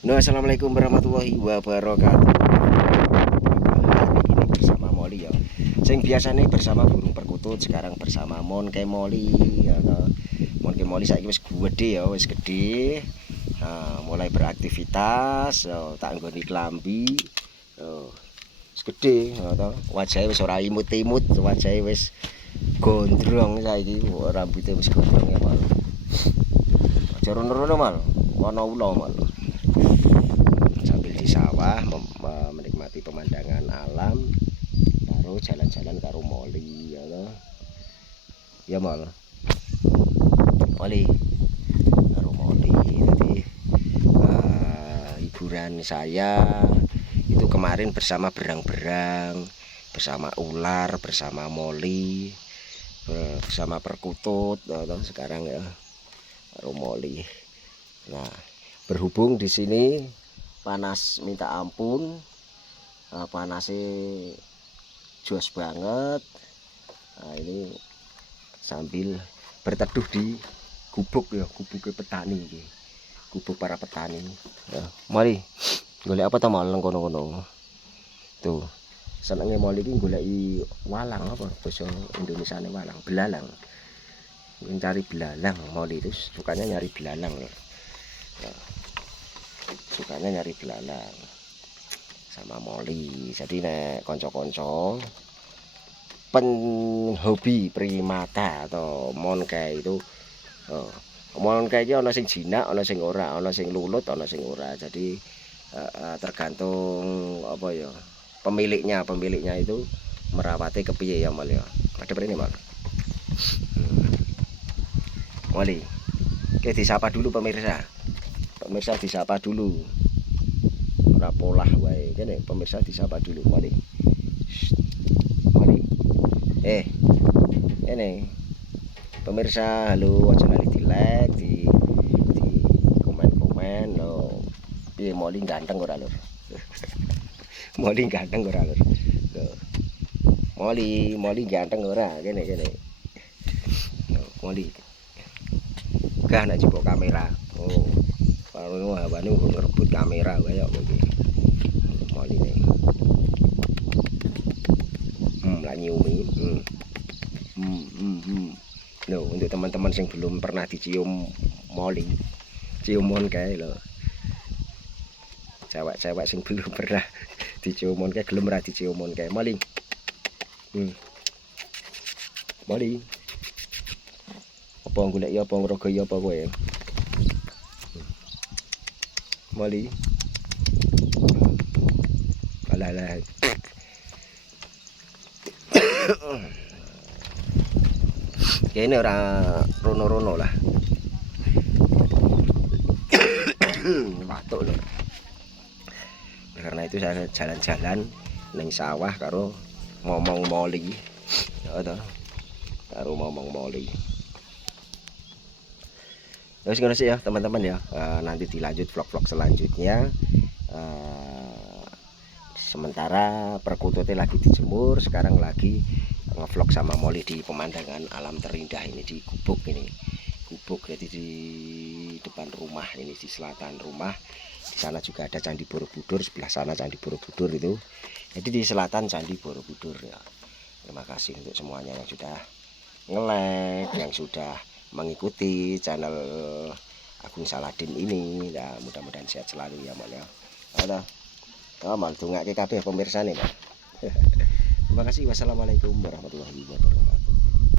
No, assalamualaikum warahmatullahi wabarakatuh. Hari ini bersama Molly ya. Sing biasanya bersama burung perkutut, sekarang bersama Monke Molly ya. Monke Molly saiki wis gede ya, wis gede. Nah, mulai beraktivitas, tak nggoni klambi. Wis gede ya to. Wajahe wis ora imut-imut, wajahe wis gondrong saiki, rambutnya wis gondrong ya, Mal. Aja rono-rono, Mal. Ana ula, Mal. Sambil di sawah menikmati pemandangan alam karo jalan-jalan karo Molly ya toh. Ya Mol. Molly karo Molly. Jadi hiburan saya itu kemarin bersama berang-berang, bersama ular, bersama Molly, bersama perkutut ya toh. Sekarang ya karo Molly. Nah, berhubung di sini panas minta ampun, panasnya jos banget. Nah, ini sambil berteduh di gubuk ya, gubuk petani ini, gubuk para petani ya. Mari golek apa to Mal kono-kono tuh. Senenge Molly iki goleki walang, apa basa Indonesiane walang, belalang. Mencari belalang. Molly itu sukanya nyari belalang ya. Sukanya nyari belalang sama Molly. Jadi nek konco-konco penhobi primata atau monke itu, monke iki ana sing jinak, ana sing ora, ana sing lulut, ana sing ora. Jadi tergantung apa ya, pemiliknya itu merawati kepiye ya Mal ya. Ada ini Mal. Molly, oke, disapa dulu pemirsa. Pemirsa disapa dulu. Ora polah wae. Kene pemirsa disapa dulu, Molly. Molly. Ini pemirsa, halo, aja lali di like, di komen-komen lo. Piye Molly ganteng ora lur? Molly ganteng ora lur? Loh. Molly ganteng ora? Kene. Molly. Gah nak jipuk kamera. Oh. Kalau hawane ngerebut kamera kaya kowe. Molly nih. Lah nyiumi. Loh, untuk teman-teman yang belum pernah dicium Molly, ciumun kae lho. Cewek-cewek yang belum pernah diciumun kae gelem ra diciumun kae Molly. Molly. Apa golek ya apa ngrogoi apa kowe? Molly. Alah. Kayaknya orang rono-rono lah. Batuk loh. Karena itu saya jalan-jalan neng sawah karo ngomong Molly. Ya toh. Karo ngomong Molly. Terus ngono sih ya teman-teman ya. Nanti dilanjut vlog-vlog selanjutnya. Sementara perkututnya lagi dijemur, sekarang lagi ngevlog sama Molly di pemandangan alam terindah ini di gubuk ini. Gubuk jadi di depan rumah ini, di selatan rumah. Di sana juga ada Candi Borobudur, sebelah sana Candi Borobudur itu. Jadi di selatan Candi Borobudur ya. Terima kasih untuk semuanya yang sudah nge-like, yang sudah mengikuti channel Agung Saladin ini. Ya, mudah-mudahan sehat selalu ya Mal ya. Halo. Mal dongake kabeh pemirsa nih, Pak. Terima kasih. Wassalamualaikum warahmatullahi wabarakatuh.